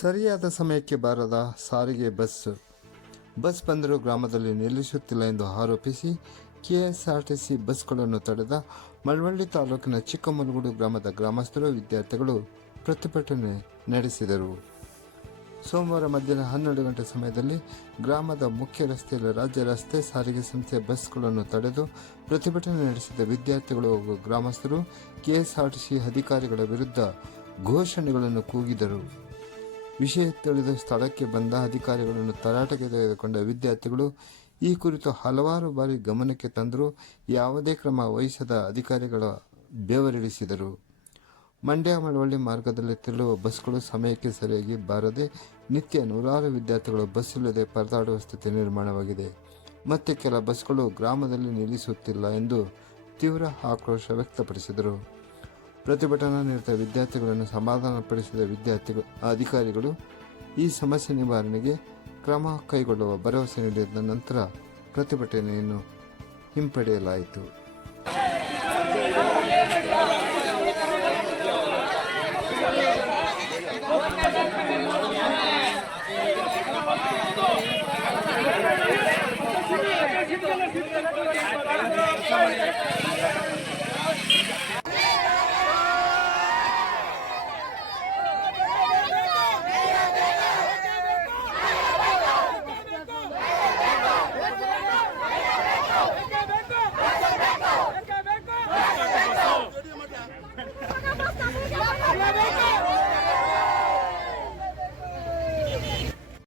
ಸರಿಯಾದ ಸಮಯಕ್ಕೆ ಬಾರದ ಸಾರಿಗೆ ಬಸ್ ಬಂದರೂ ಗ್ರಾಮದಲ್ಲಿ ನಿಲ್ಲಿಸುತ್ತಿಲ್ಲ ಎಂದು ಆರೋಪಿಸಿ ಕೆಎಸ್ಆರ್ಟಿಸಿ ಬಸ್ಗಳನ್ನು ತಡೆದ ಮಳವಳ್ಳಿ ತಾಲೂಕಿನ ಚಿಕ್ಕಮಲಗೂಡು ಗ್ರಾಮದ ಗ್ರಾಮಸ್ಥರು ವಿದ್ಯಾರ್ಥಿಗಳು ಪ್ರತಿಭಟನೆ ನಡೆಸಿದರು. ಸೋಮವಾರ ಮಧ್ಯಾಹ್ನ 12 ಗಂಟೆ ಸಮಯದಲ್ಲಿ ಗ್ರಾಮದ ಮುಖ್ಯ ರಸ್ತೆಯಲ್ಲಿ ರಾಜ್ಯ ರಸ್ತೆ ಸಾರಿಗೆ ಸಂಸ್ಥೆಯ ಬಸ್ಗಳನ್ನು ತಡೆದು ಪ್ರತಿಭಟನೆ ನಡೆಸಿದ ವಿದ್ಯಾರ್ಥಿಗಳು ಹಾಗೂ ಗ್ರಾಮಸ್ಥರು ಕೆಎಸ್ಆರ್ಟಿಸಿ ಅಧಿಕಾರಿಗಳ ವಿರುದ್ಧ ಘೋಷಣೆಗಳನ್ನು ಕೂಗಿದರು. ವಿಷಯ ತಿಳಿದು ಸ್ಥಳಕ್ಕೆ ಬಂದ ಅಧಿಕಾರಿಗಳನ್ನು ತರಾಟೆಗೆ ತೆಗೆದುಕೊಂಡ ವಿದ್ಯಾರ್ಥಿಗಳು ಈ ಕುರಿತು ಹಲವಾರು ಬಾರಿ ಗಮನಕ್ಕೆ ತಂದರೂ ಯಾವುದೇ ಕ್ರಮ ವಹಿಸದ ಅಧಿಕಾರಿಗಳ ಬೆವರಿಳಿಸಿದರು. ಮಂಡ್ಯ ಮಳವಳ್ಳಿ ಮಾರ್ಗದಲ್ಲಿ ತೆರಳುವ ಬಸ್ಗಳು ಸಮಯಕ್ಕೆ ಸರಿಯಾಗಿ ಬಾರದೆ ನಿತ್ಯ ನೂರಾರು ವಿದ್ಯಾರ್ಥಿಗಳು ಬಸ್ ಇಲ್ಲದೆ ಪರದಾಡುವ ಸ್ಥಿತಿ ನಿರ್ಮಾಣವಾಗಿದೆ. ಮತ್ತೆ ಕೆಲ ಬಸ್ಗಳು ಗ್ರಾಮದಲ್ಲಿ ನಿಲ್ಲಿಸುತ್ತಿಲ್ಲ ಎಂದು ತೀವ್ರ ಆಕ್ರೋಶ ವ್ಯಕ್ತಪಡಿಸಿದರು. ಪ್ರತಿಭಟನಾ ನಿರತ ವಿದ್ಯಾರ್ಥಿಗಳನ್ನು ಸಮಾಧಾನಪಡಿಸಿದ ಅಧಿಕಾರಿಗಳು ಈ ಸಮಸ್ಯೆ ನಿವಾರಣೆಗೆ ಕ್ರಮ ಕೈಗೊಳ್ಳುವ ಭರವಸೆ ನೀಡಿದ ನಂತರ ಪ್ರತಿಭಟನೆಯನ್ನು ಹಿಂಪಡೆಯಲಾಯಿತು.